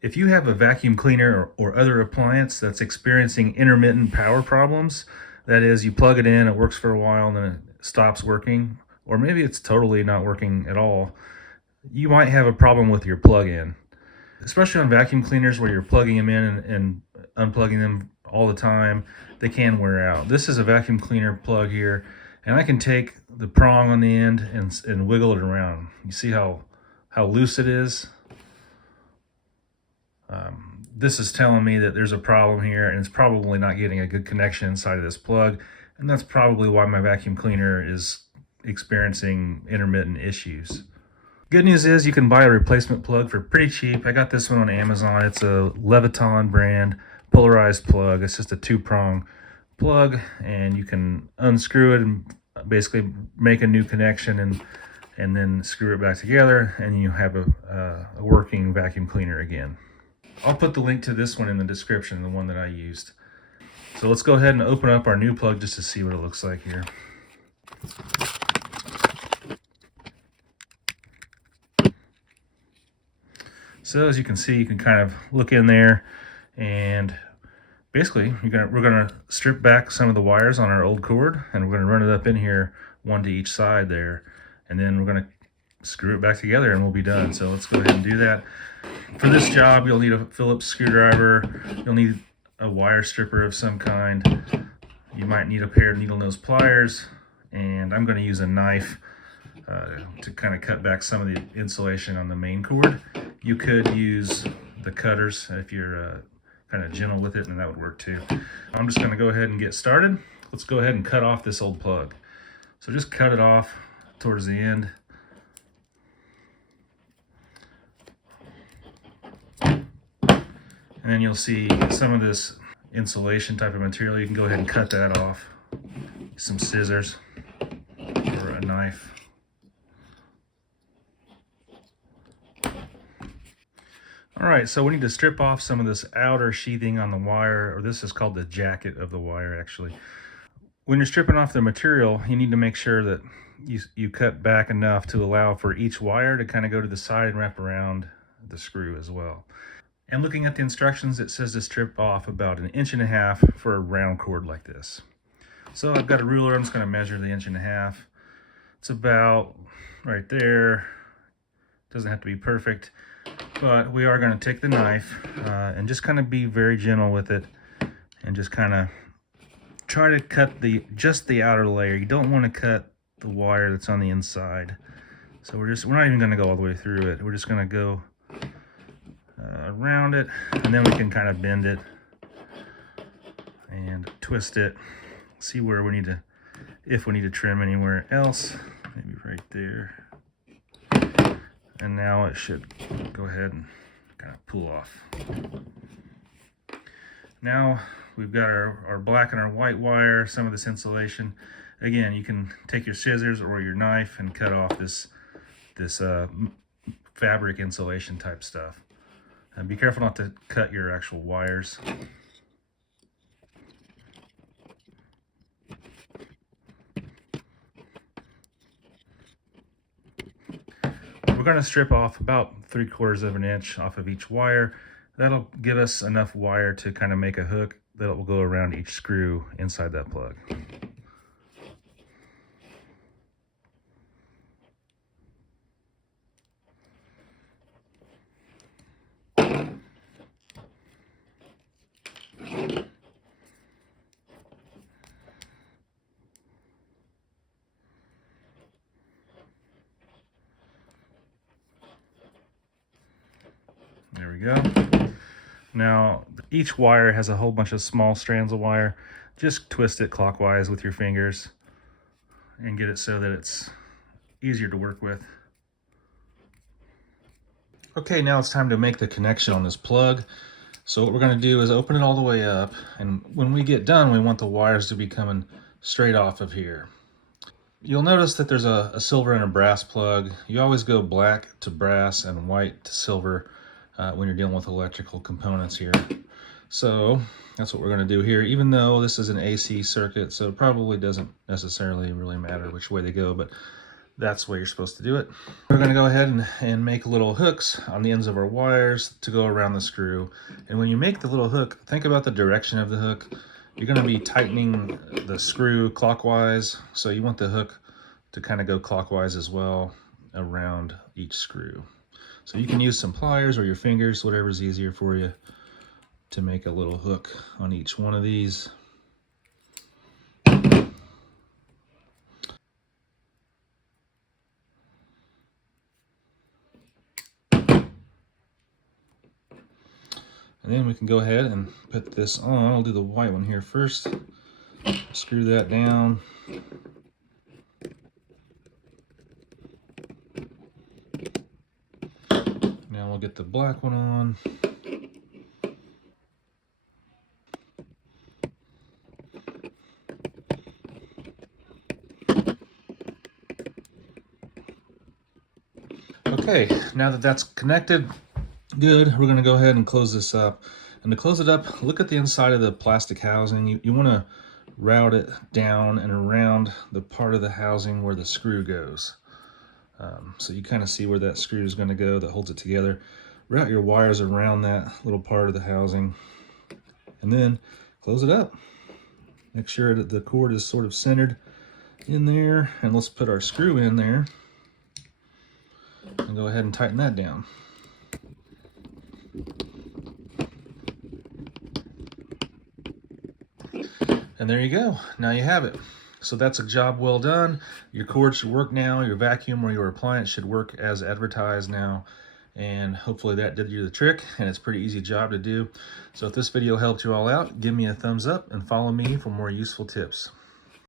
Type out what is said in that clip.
If you have a vacuum cleaner or other appliance that's experiencing intermittent power problems, that is, you plug it in, it works for a while, and then it stops working, or maybe it's totally not working at all, you might have a problem with your plug-in. Especially on vacuum cleaners where you're plugging them in and unplugging them all the time, they can wear out. This is a vacuum cleaner plug here, and I can take the prong on the end and wiggle it around. You see how loose it is? This is telling me that there's a problem here, and it's probably not getting a good connection inside of this plug, and that's probably why my vacuum cleaner is experiencing intermittent issues. Good news is you can buy a replacement plug for pretty cheap. I got this one on Amazon. It's a Leviton brand polarized plug. It's just a 2-prong plug, and you can unscrew it and basically make a new connection and then screw it back together, and you have a working vacuum cleaner again. I'll put the link to this one in the description, the one that I used. So let's go ahead and open up our new plug just to see what it looks like here. So as you can see, you can kind of look in there, and basically we're gonna strip back some of the wires on our old cord, and we're gonna run it up in here, one to each side there, and then we're gonna screw it back together and we'll be done. So let's go ahead and do that. For this job, you'll need a Phillips screwdriver. You'll need a wire stripper of some kind. You might need a pair of needle nose pliers, and I'm going to use a knife to kind of cut back some of the insulation on the main cord. You could use the cutters if you're kind of gentle with it, and that would work too. I'm just going to go ahead and get started. Let's go ahead and cut off this old plug. So just cut it off towards the end. And then you'll see some of this insulation type of material. You can go ahead and cut that off. Some scissors or a knife. All right, so we need to strip off some of this outer sheathing on the wire, or this is called the jacket of the wire actually. When you're stripping off the material, you need to make sure that you cut back enough to allow for each wire to kind of go to the side and wrap around the screw as well. And looking at the instructions, it says to strip off about 1.5 inches for a round cord like this. So I've got a ruler. I'm just going to measure the 1.5 inches. It's about right there. Doesn't have to be perfect, but we are going to take the knife and just kind of be very gentle with it, and just kind of try to cut just the outer layer. You don't want to cut the wire that's on the inside. So we're not even going to go all the way through it. We're just going to go around it, and then we can kind of bend it and twist it, see where we need to, if we need to trim anywhere else, maybe right there. And now it should go ahead and kind of pull off. Now we've got our black and our white wire, some of this insulation. Again, you can take your scissors or your knife and cut off this fabric insulation type stuff. And be careful not to cut your actual wires. We're going to strip off about 3/4 inch off of each wire. That'll give us enough wire to kind of make a hook that will go around each screw inside that plug. There we go. Now, each wire has a whole bunch of small strands of wire. Just twist it clockwise with your fingers and get it so that it's easier to work with. Okay, now it's time to make the connection on this plug. So what we're going to do is open it all the way up, and when we get done, we want the wires to be coming straight off of here. You'll notice that there's a silver and a brass plug. You always go black to brass and white to silver when you're dealing with electrical components here. So that's what we're going to do here, even though this is an AC circuit, so it probably doesn't necessarily really matter which way they go, but that's the way you're supposed to do it. We're going to go ahead and make little hooks on the ends of our wires to go around the screw. And when you make the little hook, think about the direction of the hook. You're going to be tightening the screw clockwise, so you want the hook to kind of go clockwise as well around each screw. So you can use some pliers or your fingers, whatever's easier for you, to make a little hook on each one of these. And then we can go ahead and put this on. I'll do the white one here first. Screw that down. Now we'll get the black one on. Okay, now that that's connected, good, we're going to go ahead and close this up. And to close it up, look at the inside of the plastic housing. You want to route it down and around the part of the housing where the screw goes. So you kind of see where that screw is going to go that holds it together. Route your wires around that little part of the housing and then close it up. Make sure that the cord is sort of centered in there, and let's put our screw in there and go ahead and tighten that down. And there you go. Now you have it. So that's a job well done. Your cord should work now. Your vacuum or your appliance should work as advertised now. And hopefully that did you the trick, and it's a pretty easy job to do. So if this video helped you all out, give me a thumbs up and follow me for more useful tips.